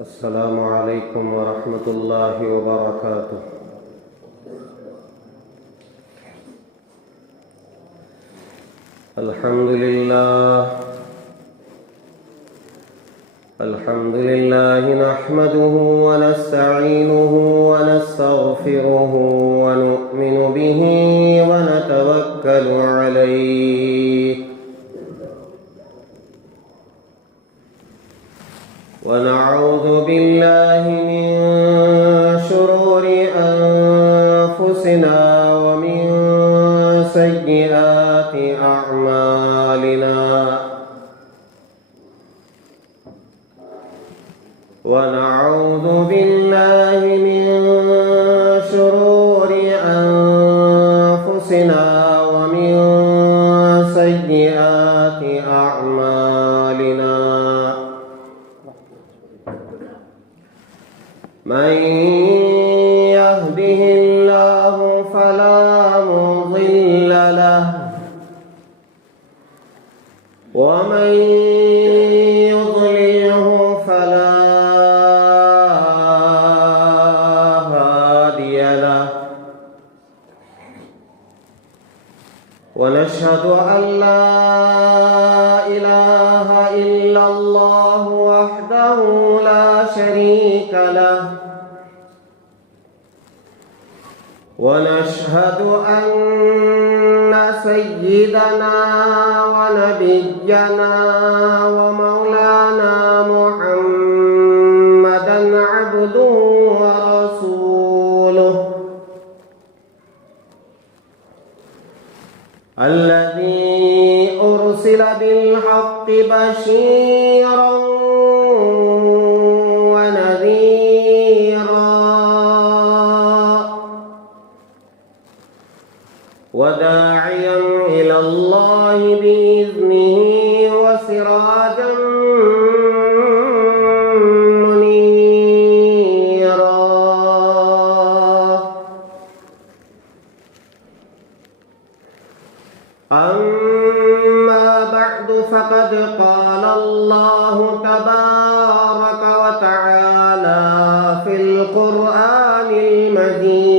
السلام علیکم ورحمۃ اللہ وبرکاتہ۔ الحمد للہ نحمده ونستعینه ونستغفره ونؤمن به ونتوکل علیہ ونعوذ باللہ من شرور انفسنا ومن سیئات اعمالنا ونعوذ باللہ من شرور انفسنا ومن سیئات اعمالنا من يهده الله فلا مضل له ومن يضلله فلا هادي له ونشهد أن لا إله إلا الله وحده لا شريك له ونشهد أن سيدنا ونبينا ومولانا محمدا عبده ورسوله الذي أرسل بالحق بشيرا ونذيرا وداعيا إلى الله بإذنه وسراجا منيرا أما بعد فقد قال الله تبارك وتعالى في القرآن المجيد: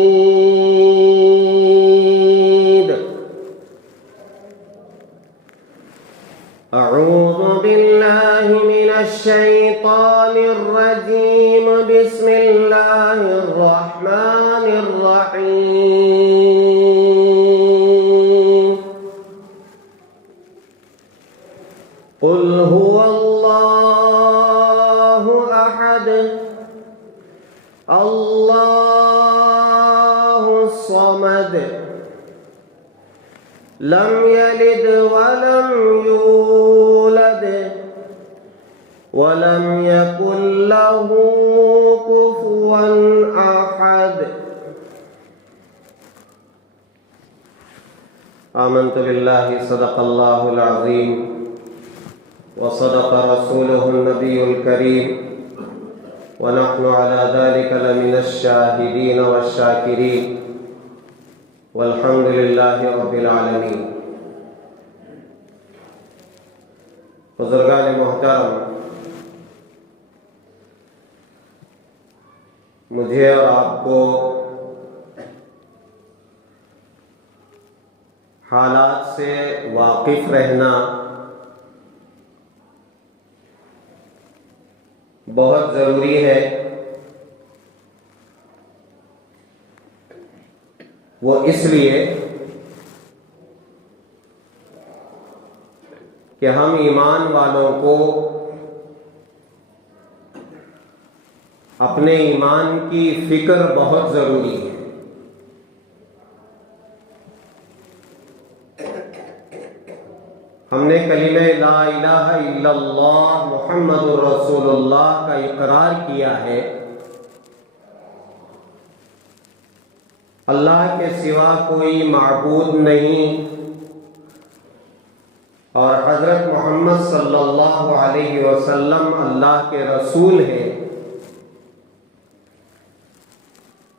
أعوذ بالله من الشيطان الرجيم. بسم الله الرحمن الرحيم. قل هو الله أحد الله الصمد لم يلد ولم يولد ولم يكن له كفوا أحد. آمنت بالله صدق الله العظيم وصدق رسوله النبي الكريم ونحن على ذلك لمن الشاهدين والشاكرين والحمد لله رب العالمين. بزرگان محترم، مجھے اور آپ کو حالات سے واقف رہنا بہت ضروری ہے. وہ اس لیے کہ ہم ایمان والوں کو اپنے ایمان کی فکر بہت ضروری ہے. ہم نے کلمہ لا الہ الا اللہ محمد رسول اللہ کا اقرار کیا ہے. اللہ کے سوا کوئی معبود نہیں اور حضرت محمد صلی اللہ علیہ وسلم اللہ کے رسول ہیں.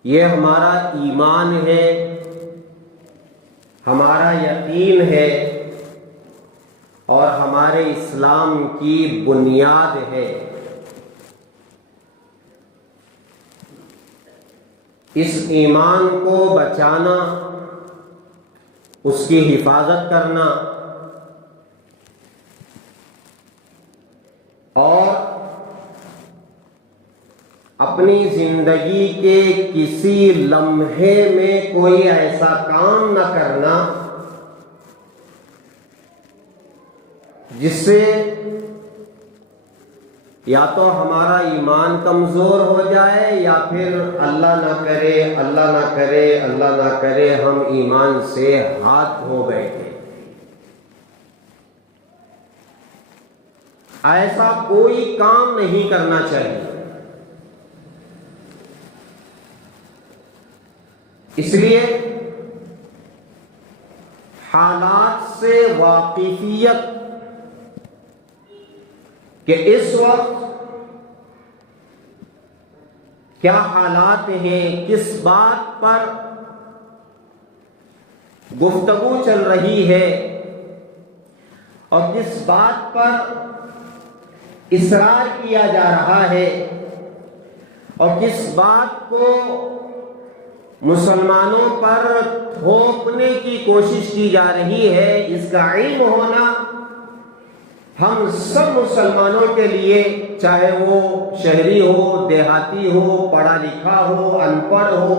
یہ ہمارا ایمان ہے، ہمارا یقین ہے اور ہمارے اسلام کی بنیاد ہے. اس ایمان کو بچانا، اس کی حفاظت کرنا اور اپنی زندگی کے کسی لمحے میں کوئی ایسا کام نہ کرنا جس سے یا تو ہمارا ایمان کمزور ہو جائے یا پھر اللہ نہ کرے اللہ نہ کرے اللہ نہ کرے ہم ایمان سے ہاتھ دھو بیٹھے۔ ایسا کوئی کام نہیں کرنا چاہیے۔ اس لیے حالات سے واقفیت کہ اس وقت کیا حالات ہیں، کس بات پر گفتگو چل رہی ہے اور کس بات پر اصرار کیا جا رہا ہے اور کس بات کو مسلمانوں پر تھوپنے کی کوشش کی جا رہی ہے، اس کا علم ہونا ہم سب مسلمانوں کے لیے، چاہے وہ شہری ہو، دیہاتی ہو، پڑھا لکھا ہو، ان پڑھ ہو،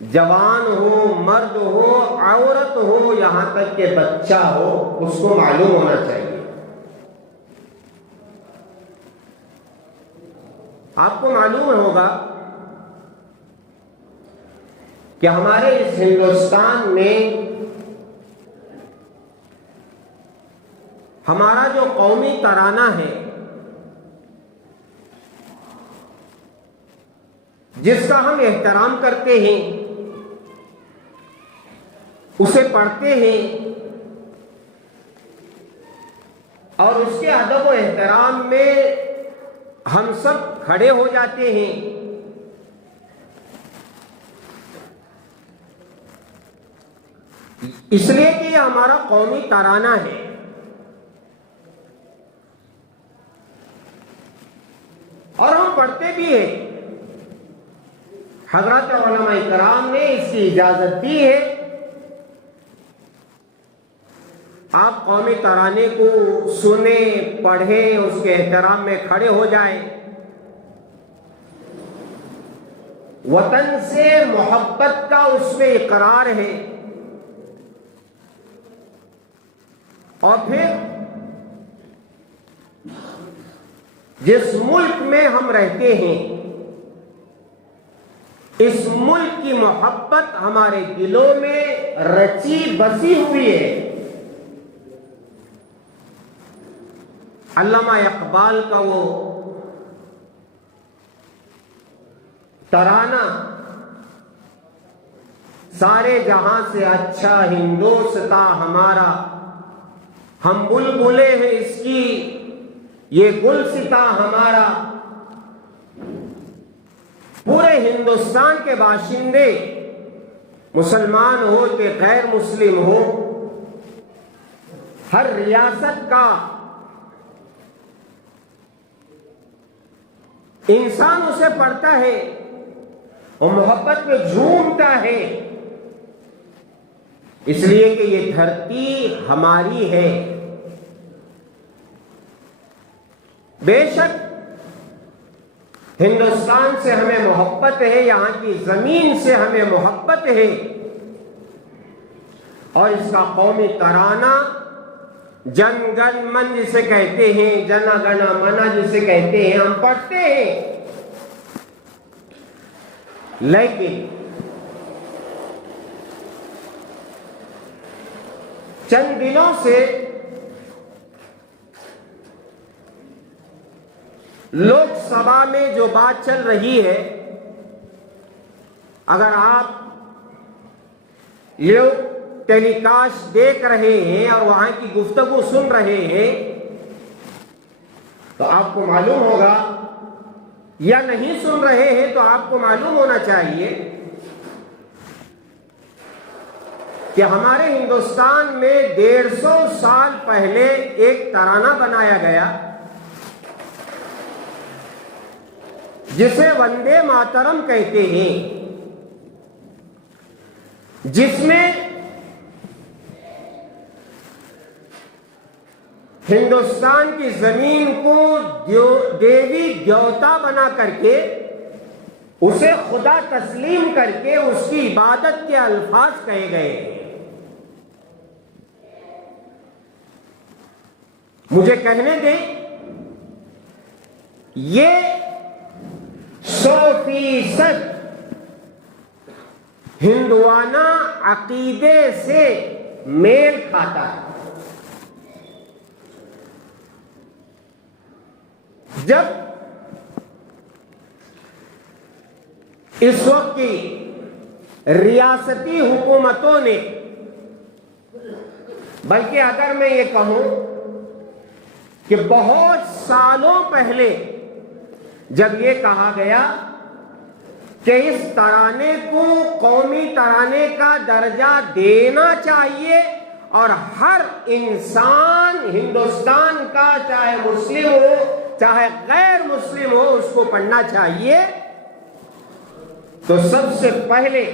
جوان ہو، مرد ہو، عورت ہو، یہاں تک کہ بچہ ہو، اس کو معلوم ہونا چاہیے۔ آپ کو معلوم ہوگا کہ ہمارے اس ہندوستان میں ہمارا جو قومی ترانہ ہے، جس کا ہم احترام کرتے ہیں، اسے پڑھتے ہیں اور اس کے ادب و احترام میں ہم سب کھڑے ہو جاتے ہیں، اس لیے کہ یہ ہمارا قومی ترانہ ہے۔ اور ہم پڑھتے بھی ہیں، حضرات علماء کرام نے اس کی اجازت دی ہے، آپ قومی ترانے کو سنیں، پڑھیں، اس کے احترام میں کھڑے ہو جائیں۔ وطن سے محبت کا اس میں اقرار ہے، اور پھر جس ملک میں ہم رہتے ہیں، اس ملک کی محبت ہمارے دلوں میں رچی بسی ہوئی ہے۔ علامہ اقبال کا وہ ترانہ، سارے جہاں سے اچھا ہندوستاں ہمارا، ہم بلبلے ہیں اس کی یہ گلستاں ہمارا، پورے ہندوستان کے باشندے، مسلمان ہو کہ غیر مسلم ہو، ہر ریاست کا انسان اسے پڑھتا ہے اور محبت میں جھومتا ہے، اس لیے کہ یہ دھرتی ہماری ہے۔ بے شک ہندوستان سے ہمیں محبت ہے، یہاں کی زمین سے ہمیں محبت ہے، اور اس کا قومی ترانہ جن گن من جسے کہتے ہیں، جنا گنا منا جسے کہتے ہیں، ہم پڑھتے ہیں۔ لیکن چند دنوں سے لوک سبھا میں جو بات چل رہی ہے، اگر آپ یہ ٹیلی کاسٹ دیکھ رہے ہیں اور وہاں کی گفتگو سن رہے ہیں تو آپ کو معلوم ہوگا، یا نہیں سن رہے ہیں تو آپ کو معلوم ہونا چاہیے کہ ہمارے ہندوستان میں 150 سال پہلے ایک ترانہ بنایا گیا جسے وندے ماترم کہتے ہیں، جس میں ہندوستان کی زمین کو دیوی دیوتا بنا کر کے، اسے خدا تسلیم کر کے اس کی عبادت کے الفاظ کہے گئے ہیں۔ مجھے کہنے دیں، یہ 100% ہندوانہ عقیدے سے میل کھاتا ہے۔ جب اس وقت کی ریاستی حکومتوں نے، بلکہ اگر میں یہ کہوں کہ بہت سالوں پہلے جب یہ کہا گیا کہ اس ترانے کو قومی ترانے کا درجہ دینا چاہیے اور ہر انسان ہندوستان کا، چاہے مسلم ہو چاہے غیر مسلم ہو، اس کو پڑھنا چاہیے، تو سب سے پہلے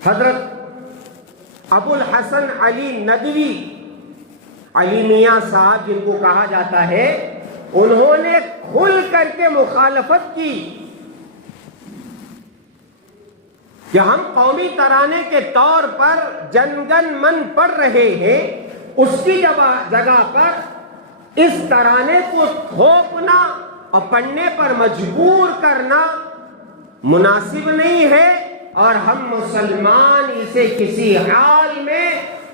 حضرت ابو الحسن علی ندوی، علی میاں صاحب جن کو کہا جاتا ہے، انہوں نے کھل کر کے مخالفت کی کہ ہم قومی ترانے کے طور پر جن گن من پڑھ رہے ہیں، اس کی جگہ پر اس ترانے کو تھوپنا اور پڑھنے پر مجبور کرنا مناسب نہیں ہے، اور ہم مسلمان اسے کسی حال میں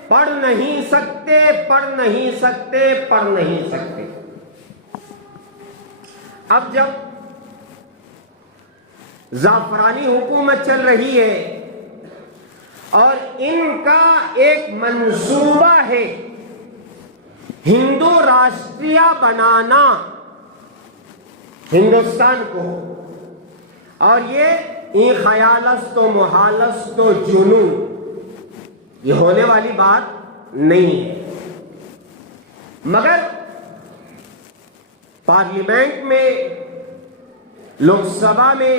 پڑھ نہیں سکتے، پڑھ نہیں سکتے، پڑھ نہیں سکتے۔ اب جب زعفرانی حکومت چل رہی ہے اور ان کا ایک منصوبہ ہے ہندو راشٹریہ بنانا ہندوستان کو، اور یہ خیالست و محالست و جنون، یہ ہونے والی بات نہیں ہے، مگر پارلیمنٹ میں، لوک سبھا میں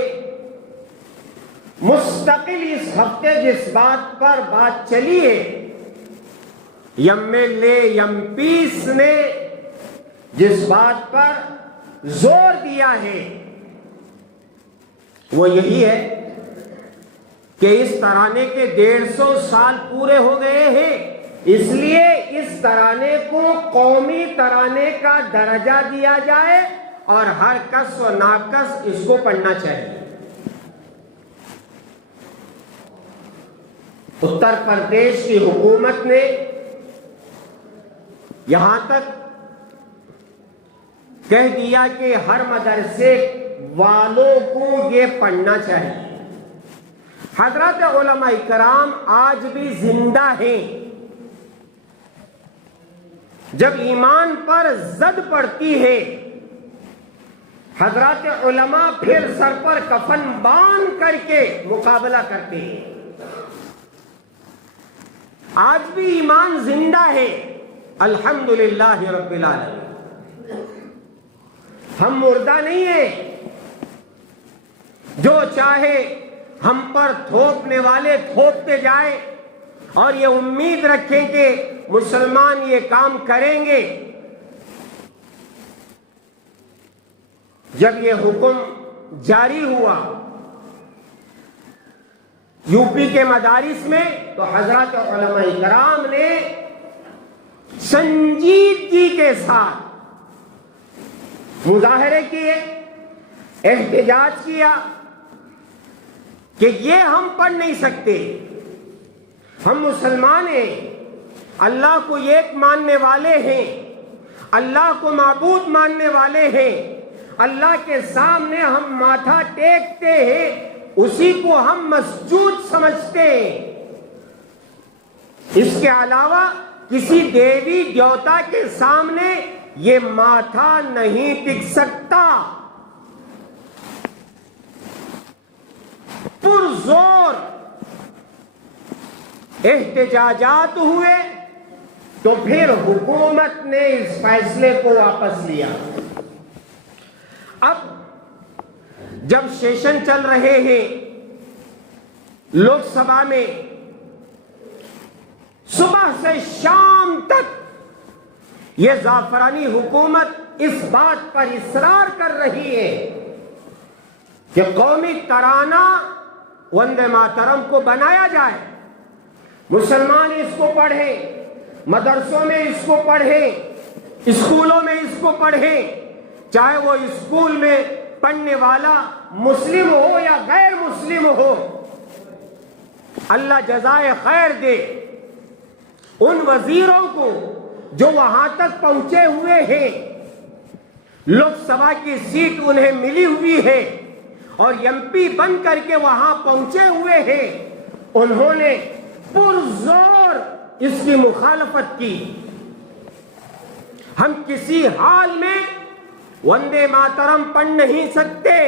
مستقل اس ہفتے جس بات پر بات چلی ہے، M L A MPs نے جس بات پر زور دیا ہے وہ یہی ہے کہ اس ترانے کے 150 سال پورے ہو گئے ہیں، اس لیے اس ترانے کو قومی ترانے کا درجہ دیا جائے اور ہر کس و ناکس اس کو پڑھنا چاہیے۔ اتر پردیش کی حکومت نے یہاں تک کہہ دیا کہ ہر مدرسے والوں کو یہ پڑھنا چاہیے۔ حضرات علماء کرام آج بھی زندہ ہیں، جب ایمان پر زد پڑتی ہے حضرات علماء پھر سر پر کفن باندھ کر کے مقابلہ کرتے ہیں۔ آج بھی ایمان زندہ ہے، الحمدللہ رب العالمین، ہم مردہ نہیں ہیں۔ جو چاہے ہم پر تھوپنے والے تھوپتے جائیں اور یہ امید رکھیں کہ مسلمان یہ کام کریں گے۔ جب یہ حکم جاری ہوا یو پی کے مدارس میں، تو حضرات علماء کرام نے سنجیدگی کے ساتھ مظاہرے کیے، احتجاج کیا کہ یہ ہم پڑھ نہیں سکتے، ہم مسلمان ہیں، اللہ کو ایک ماننے والے ہیں، اللہ کو معبود ماننے والے ہیں، اللہ کے سامنے ہم ماتھا ٹیکتے ہیں، اسی کو ہم مسجود سمجھتے ہیں، اس کے علاوہ کسی دیوی دیوتا کے سامنے یہ ماتھا نہیں ٹک سکتا۔ پرزور احتجاجات ہوئے تو پھر حکومت نے اس فیصلے کو واپس لیا۔ اب جب سیشن چل رہے ہیں لوک سبھا میں، صبح سے شام تک یہ زعفرانی حکومت اس بات پر اصرار کر رہی ہے کہ قومی ترانہ وندے ماترم کو بنایا جائے، مسلمان اس کو پڑھیں، مدرسوں میں اس کو پڑھیں، اسکولوں میں اس کو پڑھیں، چاہے وہ اسکول میں پڑھنے والا مسلم ہو یا غیر مسلم ہو، اللہ جزائے خیر دے ان وزیروں کو جو وہاں تک پہنچے ہوئے ہیں، لوک سبھا کی سیٹ انہیں ملی ہوئی ہے اور ایم پی بن کر کے وہاں پہنچے ہوئے ہیں، انہوں نے پرزور اس کی مخالفت کی۔ ہم کسی حال میں وندے ماترم پڑھ نہیں سکتے،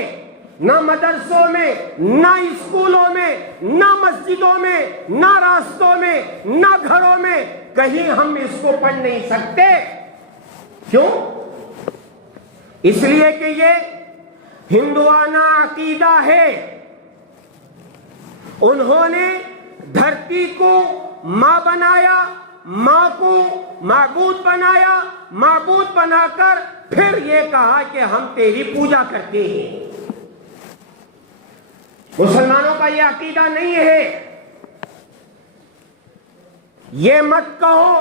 نہ مدرسوں میں، نہ اسکولوں میں، نہ مسجدوں میں، نہ راستوں میں، نہ گھروں میں، کہیں ہم اس کو پڑھ نہیں سکتے۔ کیوں؟ اس لیے کہ یہ ہندوانہ عقیدہ ہے۔ انہوں نے دھرتی کو ماں بنایا، ماں کو معبود بنایا، معبود بنا کر پھر یہ کہا کہ ہم تیری پوجا کرتے ہیں۔ مسلمانوں کا یہ عقیدہ نہیں ہے۔ یہ مت کہو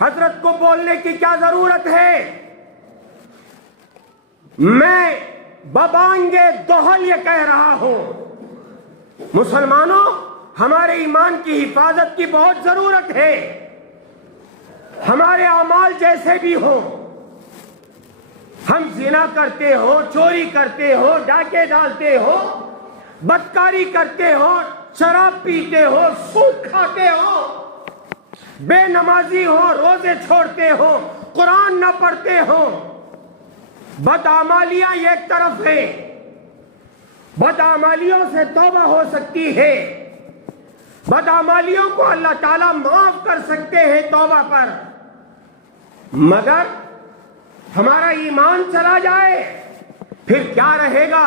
حضرت کو بولنے کی کیا ضرورت ہے۔ میں ببانگے دوہل یہ کہہ رہا ہوں، مسلمانوں ہمارے ایمان کی حفاظت کی بہت ضرورت ہے۔ ہمارے اعمال جیسے بھی ہوں، ہم زنا کرتے ہو، چوری کرتے ہو، ڈاکے ڈالتے ہو، بدکاری کرتے ہو، شراب پیتے ہو، سود کھاتے ہو، بے نمازی ہو، روزے چھوڑتے ہو، قرآن نہ پڑھتے ہو، بدعمالیاں ایک طرف ہے، بدعمالیوں سے توبہ ہو سکتی ہے، بدعمالیوں کو اللہ تعالیٰ معاف کر سکتے ہیں توبہ پر، مگر ہمارا ایمان چلا جائے پھر کیا رہے گا؟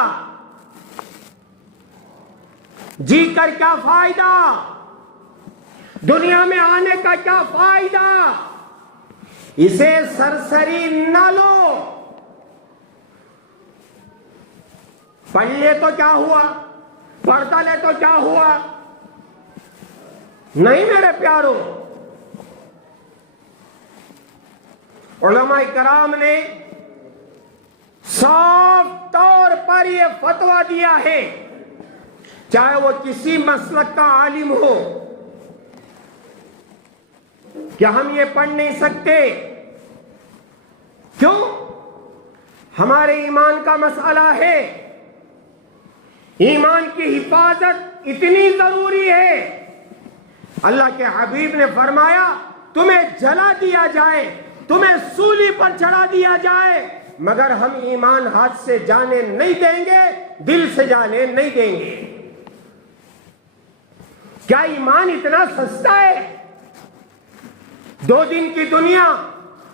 جی کر کیا فائدہ؟ دنیا میں آنے کا کیا فائدہ؟ اسے سرسری نہ لو۔ پڑھ لے تو کیا ہوا، پڑھتا لے تو کیا ہوا؟ نہیں میرے پیاروں، علماء کرام نے صاف طور پر یہ فتویٰ دیا ہے، چاہے وہ کسی مسلک کا عالم ہو، کہ ہم یہ پڑھ نہیں سکتے۔ کیوں؟ ہمارے ایمان کا مسئلہ ہے، ایمان کی حفاظت اتنی ضروری ہے۔ اللہ کے حبیب نے فرمایا تمہیں جلا دیا جائے، تمہیں سولی پر چڑھا دیا جائے، مگر ہم ایمان ہاتھ سے جانے نہیں دیں گے، دل سے جانے نہیں دیں گے۔ کیا ایمان اتنا سستا ہے؟ 2 دن کی دنیا،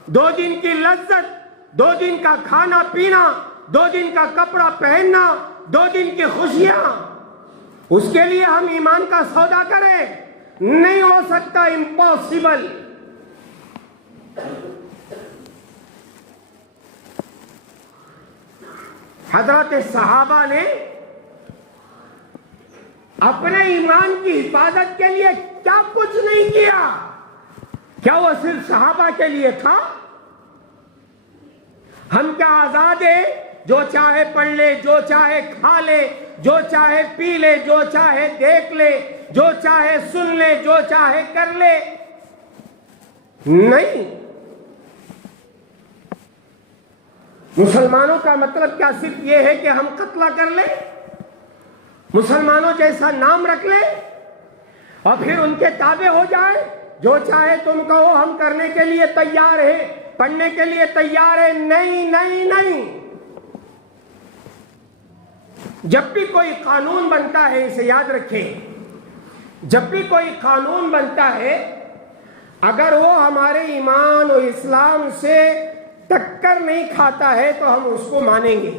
2 دن کی لذت، 2 دن کا کھانا پینا، 2 دن کا کپڑا پہننا، 2 دن کی خوشیاں، اس کے لیے ہم ایمان کا سودا کریں؟ نہیں ہو سکتا، امپاسبل۔ حضرات صحابہ نے اپنے ایمان کی حفاظت کے لیے کیا کچھ نہیں کیا؟ کیا وہ صرف صحابہ کے لیے تھا؟ ہم کیا آزاد ہیں؟ جو چاہے پڑھ لے، جو چاہے کھا لے، جو چاہے پی لے، جو چاہے دیکھ لے، جو چاہے سن لے، جو چاہے کر لے؟ نہیں۔ مسلمانوں کا مطلب کیا صرف یہ ہے کہ ہم قتل کر لیں، مسلمانوں جیسا نام رکھ لیں اور پھر ان کے تابع ہو جائیں؟ جو چاہے تم کہو، ہم کرنے کے لیے تیار ہیں، پڑھنے کے لیے تیار ہیں؟ نہیں نہیں نہیں۔ جب بھی کوئی قانون بنتا ہے، اسے یاد رکھیں، جب بھی کوئی قانون بنتا ہے، اگر وہ ہمارے ایمان اور اسلام سے ٹکر نہیں کھاتا ہے تو ہم اس کو مانیں گے۔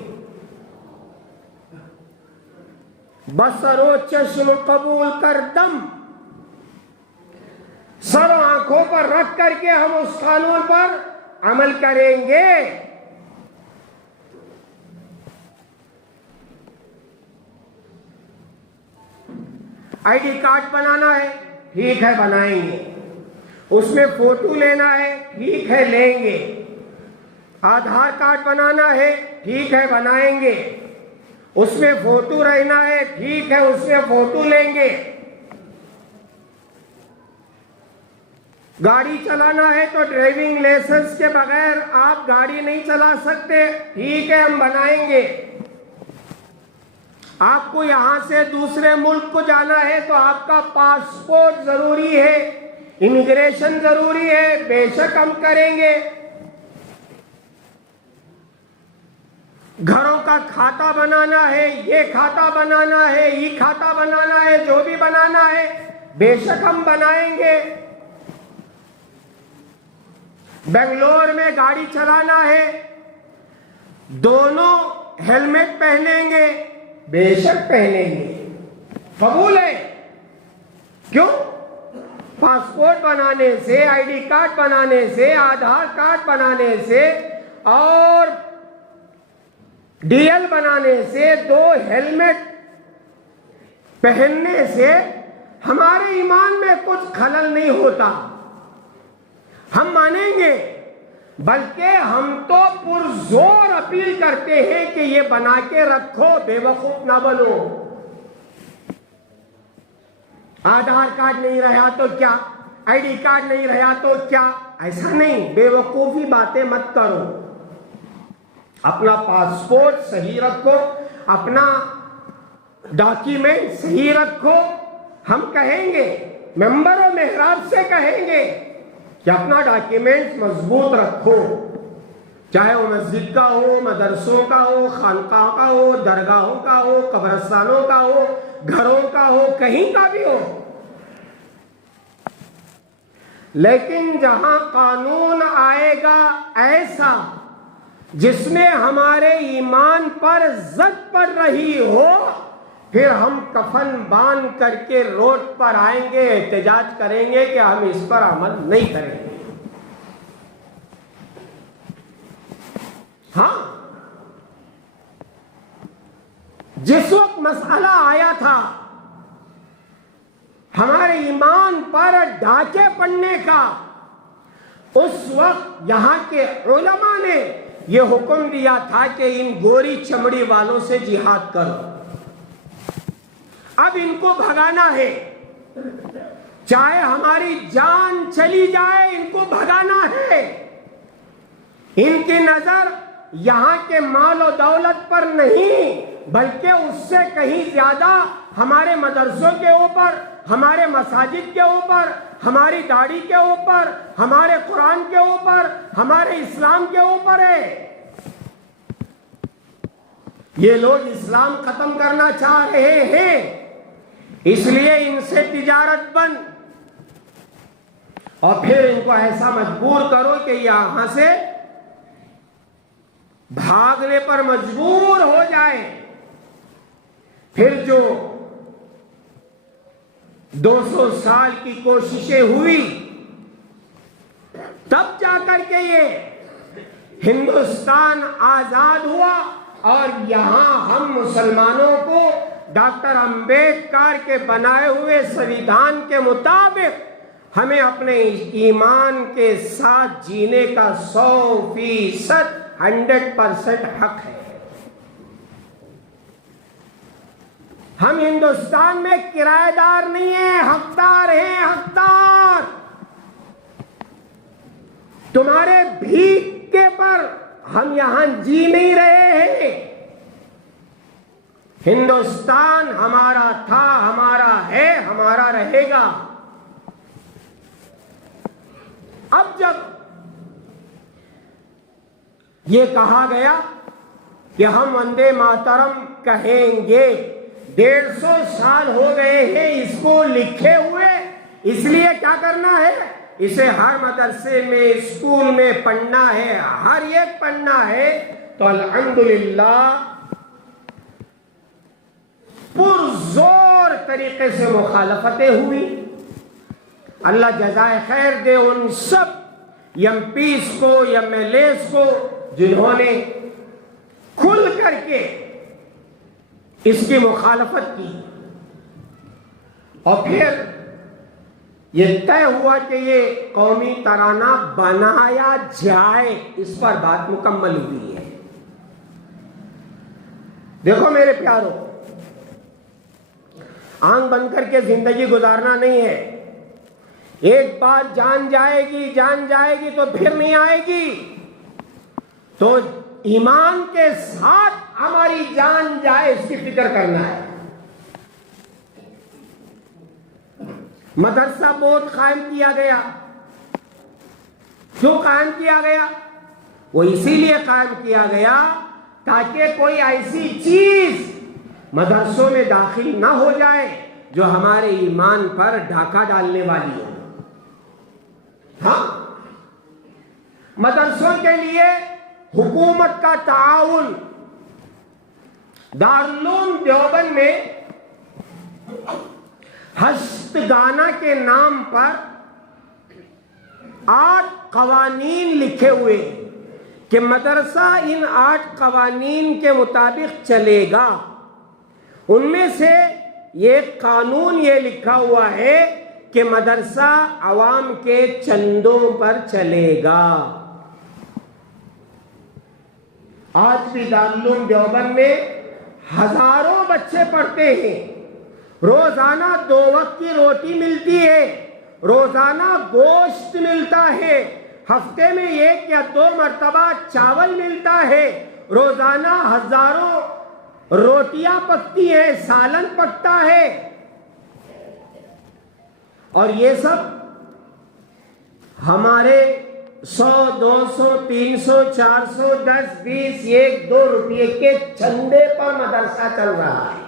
بصر و چشم قبول کر دم، سر آنکھوں پر رکھ کر کے ہم اس قانون پر عمل کریں گے۔ آئی ڈی کارڈ بنانا ہے، ٹھیک ہے بنائیں گے۔ اس میں فوٹو لینا ہے، ٹھیک ہے لیں گے۔ آدھار کارڈ بنانا ہے، ٹھیک ہے بنائیں گے۔ اس میں فوٹو رہنا ہے، ٹھیک ہے اس میں فوٹو لیں گے۔ گاڑی چلانا ہے تو ڈرائیونگ لائسنس کے بغیر آپ گاڑی نہیں چلا سکتے، ٹھیک ہے ہم بنائیں گے۔ آپ کو یہاں سے دوسرے ملک کو جانا ہے تو آپ کا پاسپورٹ ضروری ہے، امیگریشن ضروری ہے، بے شک ہم کریں گے۔ گھروں کا کھاتا بنانا ہے، یہ کھاتا بنانا ہے، یہ کھاتا بنانا ہے، جو بھی بنانا ہے بے شک ہم بنائیں گے۔ بنگلور میں گاڑی چلانا ہے، دونوں ہیلمٹ پہنیں گے، بے شک پہنیں گے، قبول ہے۔ کیوں؟ پاسپورٹ بنانے سے، آئی ڈی کارڈ بنانے سے، آدھار کارڈ بنانے سے اور ڈی ایل بنانے سے، دو ہیلمٹ پہننے سے ہمارے ایمان میں کچھ خلل نہیں ہوتا، ہم مانیں گے۔ بلکہ ہم تو پرزور اپیل کرتے ہیں کہ یہ بنا کے رکھو، بے وقوف نہ بنو۔ آدھار کارڈ نہیں رہا تو کیا، آئی ڈی کارڈ نہیں رہا تو کیا، ایسا نہیں، بے وقوفی باتیں مت کرو۔ اپنا پاسپورٹ صحیح رکھو، اپنا ڈاکیومنٹ صحیح رکھو۔ ہم کہیں گے، ممبر و محراب سے کہیں گے کہ اپنا ڈاکیومنٹ مضبوط رکھو، چاہے وہ مسجد کا ہو، مدرسوں کا ہو، خانقاہ کا ہو، درگاہوں کا ہو، قبرستانوں کا ہو، گھروں کا ہو، کہیں کا بھی ہو۔ لیکن جہاں قانون آئے گا ایسا جس میں ہمارے ایمان پر زد پڑ رہی ہو، پھر ہم کفن باندھ کر کے روڈ پر آئیں گے، احتجاج کریں گے کہ ہم اس پر عمل نہیں کریں گے۔ ہاں، جس وقت مسئلہ آیا تھا ہمارے ایمان پر ڈاکے پڑنے کا، اس وقت یہاں کے علماء نے یہ حکم دیا تھا کہ ان گوری چمڑی والوں سے جہاد کرو، اب ان کو بھگانا ہے، چاہے ہماری جان چلی جائے ان کو بھگانا ہے۔ ان کی نظر یہاں کے مال و دولت پر نہیں بلکہ اس سے کہیں زیادہ ہمارے مدرسوں کے اوپر، ہمارے مساجد کے اوپر، ہماری داڑھی کے اوپر، ہمارے قرآن کے اوپر، ہمارے اسلام کے اوپر ہے۔ یہ لوگ اسلام ختم کرنا چاہ رہے ہیں، اس لیے ان سے تجارت بند، اور پھر ان کو ایسا مجبور کرو کہ یہاں سے بھاگنے پر مجبور ہو جائے۔ پھر جو 200 سال کی کوششیں ہوئی، تب جا کر کے یہ ہندوستان آزاد ہوا، اور یہاں ہم مسلمانوں کو ڈاکٹر امبیڈکر کے بنائے ہوئے سویدھان کے مطابق ہمیں اپنے ایمان کے ساتھ جینے کا 100% 100% حق ہے۔ ہم ہندوستان میں کرایہ دار نہیں ہیں، حقدار ہیں، حقدار۔ تمہارے بھیک کے پر ہم یہاں جی نہیں رہے ہیں۔ ہندوستان ہمارا تھا، ہمارا ہے، ہمارا رہے گا۔ اب جب یہ کہا گیا کہ ہم وندے ماترم کہیں گے، 150 سال ہو گئے ہیں اس کو لکھے ہوئے، اس لیے کیا کرنا ہے، اسے ہر مدرسے میں، اسکول میں پڑھنا ہے، ہر ایک پڑھنا ہے۔ تو الحمدللہ غلط طریقے سے مخالفتیں ہوئی. اللہ جزائے خیر دے ان سب ایم پیز کو، ایم ایل ایز کو جنہوں نے کھل کر کے اس کی مخالفت کی، اور پھر یہ طے ہوا کہ یہ قومی ترانہ بنایا جائے. اس پر بات مکمل ہوئی ہے. دیکھو میرے پیارو، آنکھ بند کر کے زندگی گزارنا نہیں ہے. ایک بار جان جائے گی تو پھر نہیں آئے گی. تو ایمان کے ساتھ ہماری جان جائے اس کی فکر کرنا ہے. مدرسہ بورڈ قائم کیا گیا. کیوں قائم کیا گیا؟ وہ اسی لیے قائم کیا گیا تاکہ کوئی ایسی چیز مدرسوں میں داخل نہ ہو جائے جو ہمارے ایمان پر ڈاکہ ڈالنے والی ہو. ہاں، مدرسوں کے لیے حکومت کا تعاون. دارالعلوم دیوبند میں ہستگانا کے نام پر 8 قوانین لکھے ہوئے کہ مدرسہ ان 8 قوانین کے مطابق چلے گا. ان میں سے یہ قانون یہ لکھا ہوا ہے کہ مدرسہ عوام کے چندوں پر چلے گا. آج بھی دارالعلوم دیوبند میں ہزاروں بچے پڑھتے ہیں. روزانہ 2 وقت کی روٹی ملتی ہے، روزانہ گوشت ملتا ہے، ہفتے میں 1 یا 2 مرتبہ چاول ملتا ہے، روزانہ ہزاروں روٹیاں پکتی ہیں، سالن پکتا ہے. اور یہ سب ہمارے 100 200 300 400 10 20 1 2 روپے کے چندے پر مدرسہ چل رہا ہے.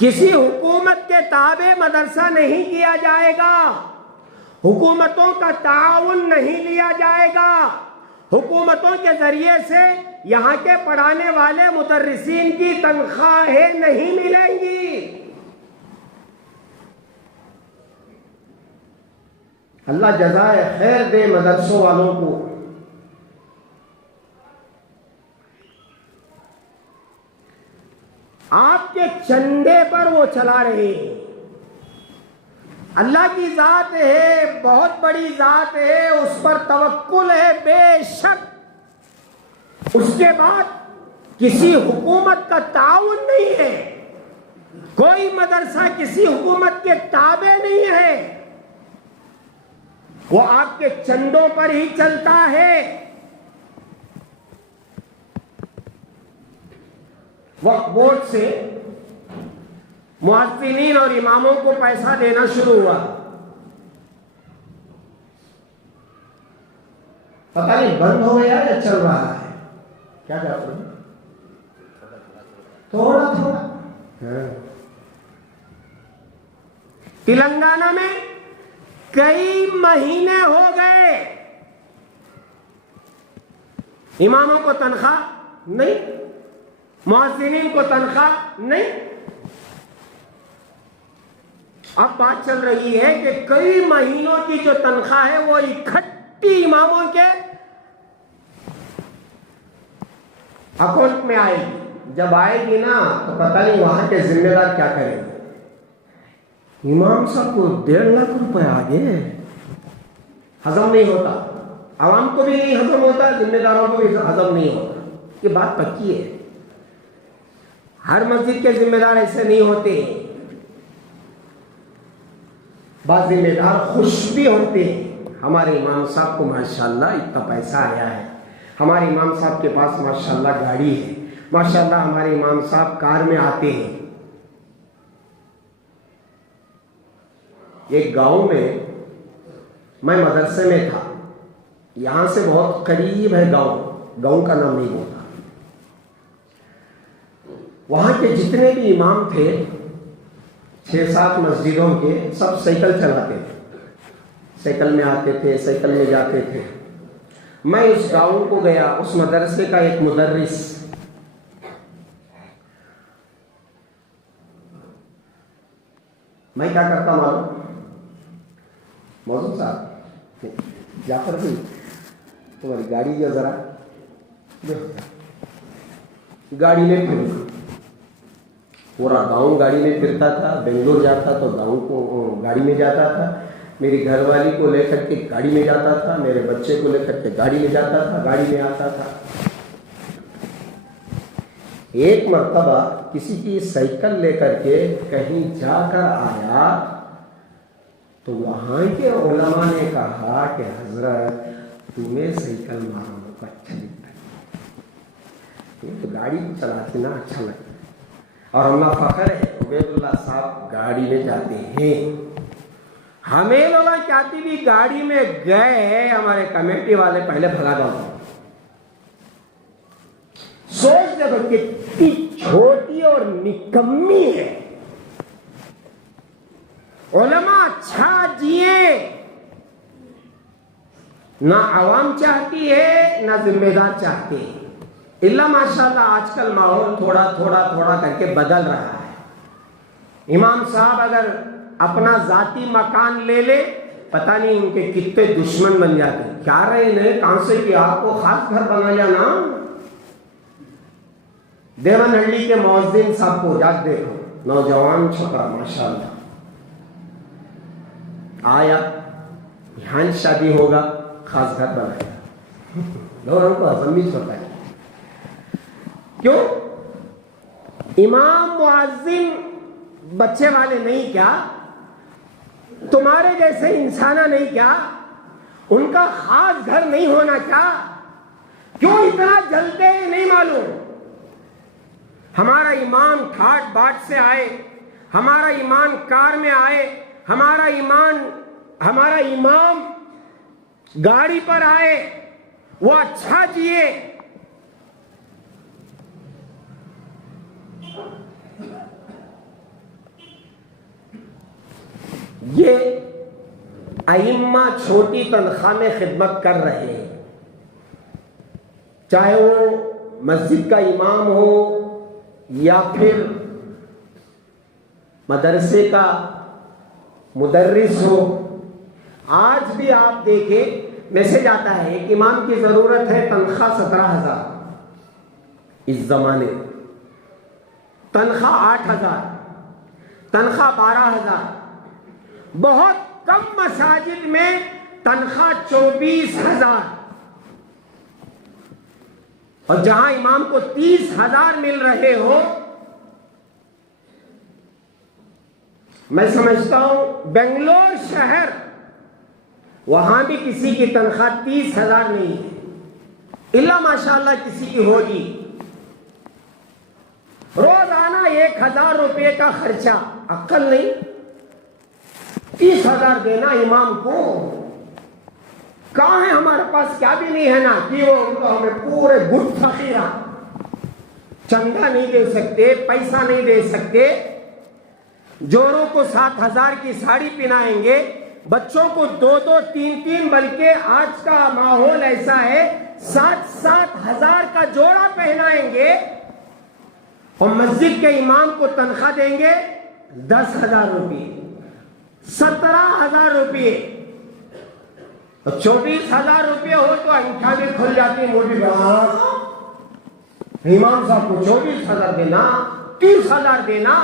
کسی حکومت کے تابع مدرسہ نہیں کیا جائے گا، حکومتوں کا تعاون نہیں لیا جائے گا، حکومتوں کے ذریعے سے یہاں کے پڑھانے والے مدرسین کی تنخواہیں نہیں ملیں گی. اللہ جزائے خیر دے مدرسوں والوں کو. آپ کے چندے پر وہ چلا رہے ہیں. اللہ کی ذات ہے، بہت بڑی ذات ہے، اس پر توکل ہے بے شک. اس کے بعد کسی حکومت کا تعاون نہیں ہے، کوئی مدرسہ کسی حکومت کے تابع نہیں ہے، وہ آپ کے چندوں پر ہی چلتا ہے. وقف بورڈ سے مؤذنین اور اماموں کو پیسہ دینا شروع ہوا. پتہ نہیں بند ہو گیا یا چل رہا ہے، کیا کہتے ہیں؟ تھوڑا تھوڑا. تلنگانہ میں کئی مہینے ہو گئے اماموں کو تنخواہ نہیں، مؤذنین کو تنخواہ نہیں. اب بات چل رہی ہے کہ کئی مہینوں کی جو تنخواہ ہے وہ اکٹھی اماموں کے اکاؤنٹ میں آئے گی. جب آئے گی نا تو پتہ نہیں وہاں کے ذمہ دار کیا کریں گے. امام صاحب کو 1.5 لاکھ روپے آگے ہضم نہیں ہوتا، عوام کو بھی نہیں ہضم ہوتا، ذمہ داروں کو بھی ہضم نہیں ہوتا. یہ بات پکی ہے. ہر مسجد کے ذمہ دار ایسے نہیں ہوتے. بعض ذمہ دار خوش بھی ہوتے ہیں. ہمارے امام صاحب کو ماشاءاللہ اتنا پیسہ آیا ہے، ہمارے امام صاحب کے پاس ماشاءاللہ گاڑی ہے، ماشاءاللہ ہمارے امام صاحب کار میں آتے ہیں. ایک گاؤں میں مدرسے میں تھا، یہاں سے بہت قریب ہے گاؤں کا نام نہیں ہوتا. وہاں کے جتنے بھی امام تھے 6-7 مسجدوں کے، سب سائیکل چلاتے تھے، سائیکل میں آتے تھے، سائیکل میں جاتے تھے. میں اس گاؤں کو گیا، اس مدرسے کا ایک مدرس میں کیا کرتا معلوم؟ موضوع صاحب جعفر بھائی تمہاری گاڑی جو ذرا گاڑی میں پھروں، پورا گاؤں گاڑی میں پھرتا تھا، بنگلور جاتا تو گاؤں کو گاڑی میں جاتا تھا، میری گھر والی کو لے کر کے گاڑی میں جاتا تھا، میرے بچے کو لے کر کے گاڑی میں جاتا تھا، گاڑی میں آتا تھا۔ ایک مرتبہ کسی کی سائیکل لے کر کے کہیں جا کر آیا تو وہاں کے علماء نے کہا کہ حضرت تمہیں سائیکل مارنے کو اچھا لگتا ہے، یہ تو گاڑی چلاتے نا اچھا لگتا ہے، اور اللہ فخر ہے عبید اللہ صاحب گاڑی میں جاتے ہیں۔ ہمیں لوگ چاہتی بھی گاڑی میں گئے ہیں، ہمارے کمیٹی والے پہلے بھگا دو۔ سوچ دیکھو کتنی چھوٹی اور نکمی ہے۔ علماء اچھا جیے، نہ عوام چاہتی ہے نہ ذمہ دار چاہتے ہیں۔ اللہ ماشاءاللہ آج کل ماحول تھوڑا تھوڑا تھوڑا کر کے بدل رہا ہے۔ امام صاحب اگر اپنا ذاتی مکان لے لے، پتہ نہیں ان کے کتنے دشمن بن جاتے ہیں۔ کیا رہے نے کہاں سے کہ آپ کو خاص گھر بنا لیا نا۔ دیون ہنڈی کے مؤذن صاحب کو جا دیکھو، نوجوان چھوکرا ماشاءاللہ آیا، یہاں شادی ہوگا، خاص گھر بنایا، لوگوں کو ہضم بھی ہوتا ہے۔ کیوں؟ امام مؤذن بچے والے نہیں کیا؟ تمہارے جیسے انسانہ نہیں کیا؟ ان کا خاص گھر نہیں ہونا کیا؟ کیوں اتنا جلتے ہیں نہیں معلوم۔ ہمارا ایمان ٹھاٹ باٹ سے آئے، ہمارا ایمان کار میں آئے، ہمارا امام گاڑی پر آئے، وہ اچھا جیے۔ یہ ائمہ چھوٹی تنخواہ میں خدمت کر رہے ہیں، چاہے وہ مسجد کا امام ہو یا پھر مدرسے کا مدرس ہو۔ آج بھی آپ دیکھیں میسج آتا ہے ایک امام کی ضرورت ہے، تنخواہ 17,000، اس زمانے تنخواہ 8,000، تنخواہ 12,000، بہت کم مساجد میں تنخواہ 24,000، اور جہاں امام کو 30,000 مل رہے ہو، میں سمجھتا ہوں بنگلور شہر وہاں بھی کسی کی تنخواہ 30,000 نہیں ہے، الا ماشاءاللہ کسی کی ہوگی۔ روزانہ 1,000 روپے کا خرچہ، عقل نہیں 30,000 دینا امام کو؟ کہاں ہے ہمارے پاس؟ کیا بھی نہیں ہے نا کہ وہ ہمیں پورے گٹ فقیرہ چندہ نہیں دے سکتے، پیسہ نہیں دے سکتے، جوروں کو 7,000 کی ساڑی پہنائیں گے، بچوں کو 2-2 3-3، بلکہ آج کا ماحول ایسا ہے 7,000 کا جوڑا پہنائیں گے، اور مسجد کے امام کو تنخواہ دیں گے 10,000 روپے، 17,000 روپے، اور 24,000 روپے ہو تو انٹھا بھی کھل جاتی ہے موٹی بات۔ امام صاحب کو 24,000 دینا، 30,000 دینا،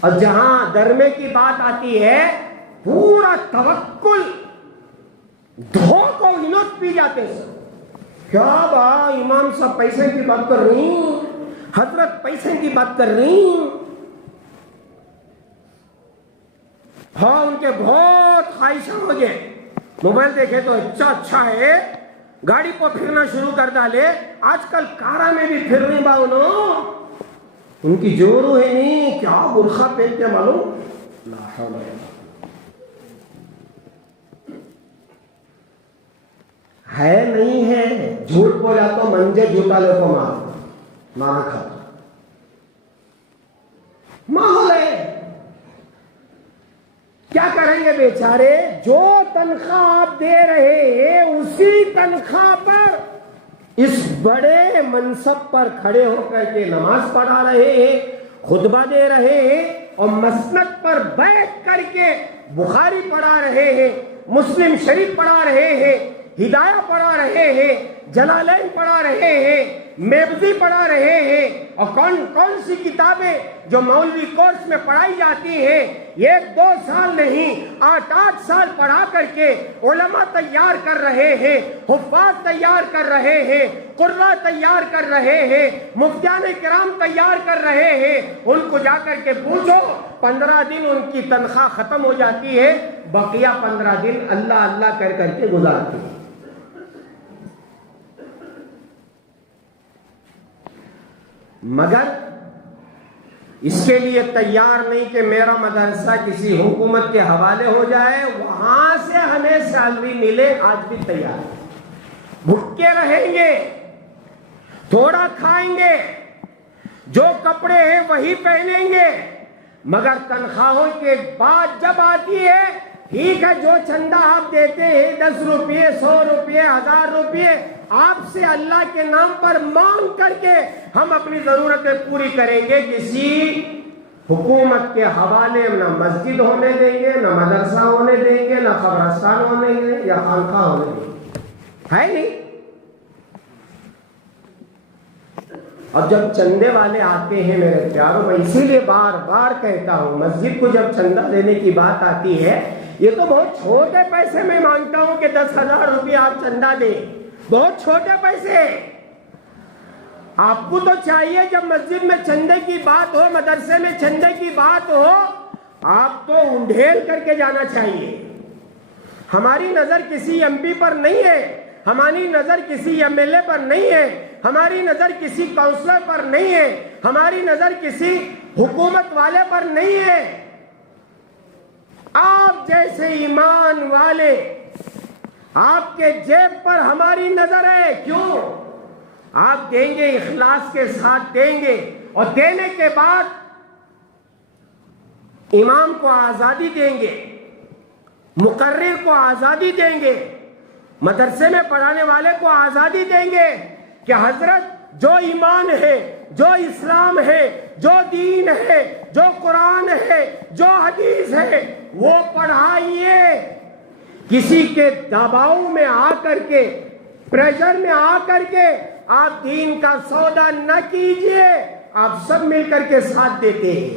اور جہاں درمے کی بات آتی ہے پورا توکل دھو کو انوت پی جاتے ہیں۔ کیا بھائی امام صاحب پیسے کی بات کر رہی ہیں، حضرت پیسے کی بات کر رہی ہیں۔ ہاں ان کے بہت خواہشاں ہو گئے، موبائل دیکھے تو اچھا ہے، گاڑی پر پھرنا شروع کر ڈالے، آج کل کارا میں بھی پھر رہی باؤنو، ان کی جورو ہے نہیں، کیا برخہ پہنتے معلوم؟ لا حول ولا قوة ہے نہیں ہے، جھوٹ بولا تو منجے جھوٹا لے کو مار کھا ماحول ہے۔ کیا کریں گے بیچارے؟ جو تنخواہ آپ دے رہے ہیں اسی تنخواہ پر اس بڑے منصب پر کھڑے ہو کر کے نماز پڑھا رہے ہیں، خطبہ دے رہے ہیں اور مسند پر بیٹھ کر کے بخاری پڑھا رہے ہیں، مسلم شریف پڑھا رہے ہیں، ہدایہ پڑھا رہے ہیں، جلالین پڑھا رہے ہیں، میبزی پڑھا رہے ہیں، اور کون سی کتابیں جو مولوی کورس میں پڑھائی جاتی ہیں، 1-2 سال نہیں 8 سال پڑھا کر کے علماء تیار کر رہے ہیں، حفاظ تیار کر رہے ہیں، قراء تیار کر رہے ہیں، مفتیان کرام تیار کر رہے ہیں. ان کو جا کر کے پوچھو، 15 دن ان کی تنخواہ ختم ہو جاتی ہے، بقیہ 15 دن اللہ اللہ کر کر کے گزارتے ہیں. مگر اس کے لیے تیار نہیں کہ میرا مدرسہ کسی حکومت کے حوالے ہو جائے، وہاں سے ہمیں سیلری ملے. آج بھی تیار بھوکے رہیں گے، تھوڑا کھائیں گے، جو کپڑے ہیں وہی پہنیں گے، مگر تنخواہوں کے بعد جب آتی ہے، ٹھیک ہے جو چندہ آپ دیتے ہیں 10 روپے 100 روپے 1000 روپے، آپ سے اللہ کے نام پر مانگ کر کے ہم اپنی ضرورتیں پوری کریں گے. کسی حکومت کے حوالے نہ مسجد ہونے دیں گے، نہ مدرسہ ہونے دیں گے، نہ قبرستان ہونے دیں گے یا خانقاہ ہونے دیں گے. ہے نہیں. اب جب چندے والے آتے ہیں میرے پیاروں، میں اسی لیے بار بار کہتا ہوں، مسجد کو جب چندہ دینے کی بات آتی ہے، یہ تو بہت چھوٹے پیسے میں مانگتا ہوں کہ 10,000 روپے آپ چندہ دیں، بہت چھوٹے پیسے. آپ کو تو چاہیے جب مسجد میں چندے کی بات ہو، مدرسے میں چندے کی بات ہو، آپ تو انڈھیل کر کے جانا چاہیے. ہماری نظر کسی ایم پی پر نہیں ہے، ہماری نظر کسی ایم ایل اے پر نہیں ہے، ہماری نظر کسی کونسلر پر نہیں ہے، ہماری نظر کسی حکومت والے پر نہیں ہے. آپ جیسے ایمان والے، آپ کے جیب پر ہماری نظر ہے. کیوں؟ آپ دیں گے، اخلاص کے ساتھ دیں گے، اور دینے کے بعد امام کو آزادی دیں گے، مقرر کو آزادی دیں گے، مدرسے میں پڑھانے والے کو آزادی دیں گے کہ حضرت جو ایمان ہے، جو اسلام ہے، جو دین ہے، جو قرآن ہے، جو حدیث ہے، وہ پڑھائیے. کسی کے دباؤ میں آ کر کے، پریشر میں آ کر کے آپ دین کا سودا نہ کیجئے. آپ سب مل کر کے ساتھ دیتے ہیں،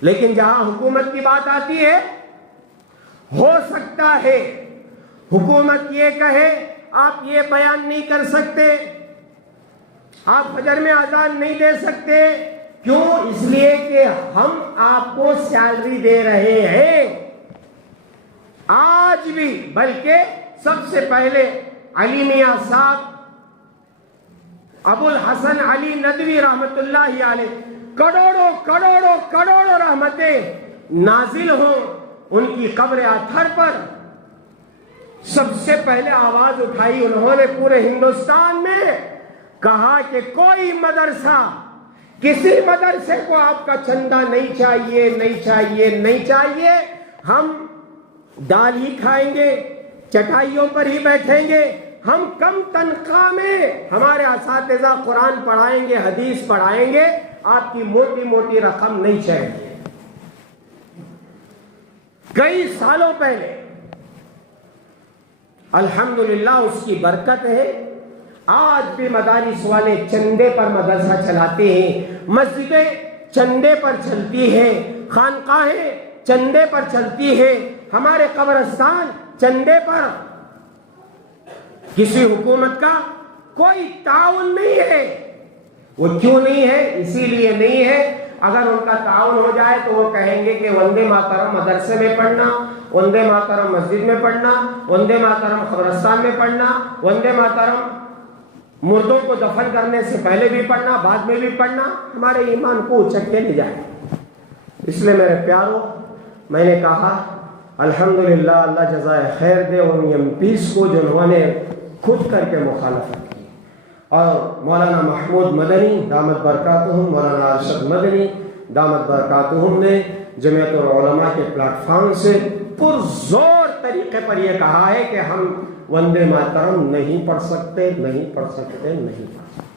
لیکن جہاں حکومت کی بات آتی ہے، ہو سکتا ہے حکومت یہ کہے آپ یہ بیان نہیں کر سکتے، آپ فجر میں اذان نہیں دے سکتے. کیوں؟ اس لیے کہ ہم آپ کو سیلری دے رہے ہیں. آج بھی، بلکہ سب سے پہلے علی میاں صاحب ابو الحسن علی ندوی رحمت اللہ علیہ، کروڑوں کروڑوں کروڑوں رحمتیں نازل ہوں ان کی قبر اطہر پر، سب سے پہلے آواز اٹھائی انہوں نے پورے ہندوستان میں، کہا کہ کوئی مدرسہ، کسی مدرسے کو آپ کا چندہ نہیں چاہیے، نہیں چاہیے، نہیں چاہیے. ہم دال ہی کھائیں گے، چٹائیوں پر ہی بیٹھیں گے، ہم کم تنخواہ میں ہمارے اساتذہ قرآن پڑھائیں گے، حدیث پڑھائیں گے، آپ کی موٹی موٹی رقم نہیں چاہیے. کئی سالوں پہلے الحمدللہ اس کی برکت ہے، آج بھی مدارس والے چندے پر مدرسہ چلاتے ہیں، مسجدیں چندے پر چلتی ہیں، خانقاہیں چندے پر چلتی ہیں، ہمارے قبرستان چندے پر. کسی حکومت کا کوئی تعاون نہیں ہے. وہ کیوں نہیں ہے؟ اسی لیے نہیں ہے، اگر ان کا تعاون ہو جائے تو وہ کہیں گے کہ وندے ماترم مدرسے میں پڑھنا، وندے ماترم مسجد میں پڑھنا، وندے ماترم قبرستان میں پڑھنا، وندے ماترم مردوں کو دفن کرنے سے پہلے بھی پڑھنا، بعد میں بھی پڑھنا. ہمارے ایمان کو اچک کے لے جائے. اس لیے میرے پیاروں، میں نے کہا الحمدللہ، اللہ جزائے خیر دے ان ایم پیز کو جنہوں نے خود کر کے مخالفت کی، اور مولانا محمود مدنی دامت برکاتہم، مولانا ارشد مدنی دامت برکاتہم نے جمعیت العلماء کے پلیٹ فارم سے پرزور طریقے پر یہ کہا ہے کہ ہم وندے ماترم نہیں پڑھ سکتے، نہیں پڑھ سکتے، نہیں پڑھ سکتے.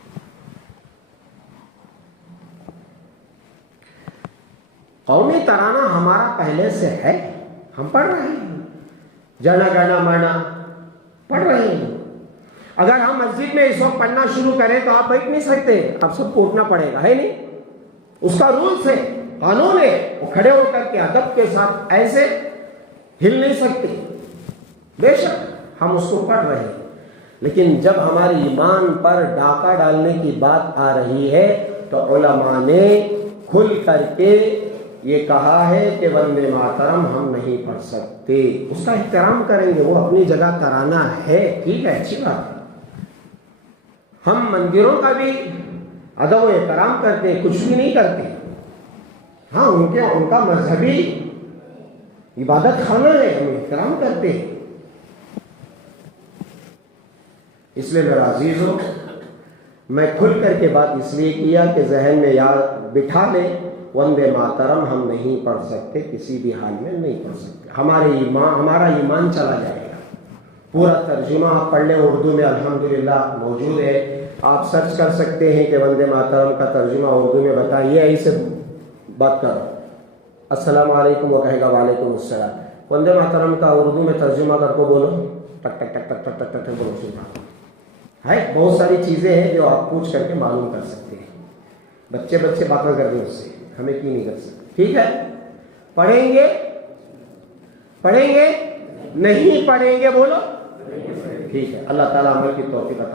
قومی ترانہ ہمارا پہلے سے ہے، ہم پڑھ رہے ہیں، جنا گنا منا پڑھ رہے ہیں۔ اگر ہم مسجد میں اس وقت پڑھنا شروع کریں تو آپ بیٹھ نہیں سکتے، آپ سب کو اٹھنا پڑے گا، ہے نہیں؟ اس کا رولز ہے، قانون ہے، وہ کھڑے ہو کر کے ادب کے ساتھ ایسے ہل نہیں سکتے۔ بے شک ہم اس کو پڑھ رہے ہیں، لیکن جب ہمارے ایمان پر ڈاکہ ڈالنے کی بات آ رہی ہے تو علماء نے کھل کر کے یہ کہا ہے کہ وندے ماترم ہم نہیں پڑھ سکتے۔ اس کا احترام کریں گے، وہ اپنی جگہ ترانہ ہے، ٹھیک ہے، اچھی بات ہے۔ ہم مندروں کا بھی ادب و احترام کرتے ہیں، کچھ بھی نہیں کرتے۔ ہاں ان کا مذہبی عبادت خانہ ہے، ہم احترام کرتے ہیں۔ اس لیے میرا عزیزو، میں کھل کر کے بات اس لیے کیا کہ ذہن میں یاد بٹھا لیں، وندے ماترم ہم نہیں پڑھ سکتے، کسی بھی حال میں نہیں پڑھ سکتے، ہمارا ایمان چلا جائے گا۔ پورا ترجمہ آپ پڑھ لیں، اردو میں الحمدللہ موجود ہے، آپ سرچ کر سکتے ہیں کہ وندے ماترم کا ترجمہ اردو میں بتائیے، ایسے بات کرو، السلام علیکم، وہ کہے گا وعلیکم السلام، وندے ماترم کا اردو میں ترجمہ کر کو بولو، ٹک ٹک ٹک ٹک ٹک ٹک ٹک بولو، سبحان ہے۔ بہت ساری چیزیں ہیں جو آپ پوچھ کر کے معلوم کر سکتے ہیں، بچے باتیں کر دیں، اس سے ہمیں کی نہیں کر سکتے، ٹھیک ہے؟ پڑھیں گے نہیں پڑھیں گے بولو، ٹھیک ہے۔ اللہ تعالیٰ عمل کی توفیق عطا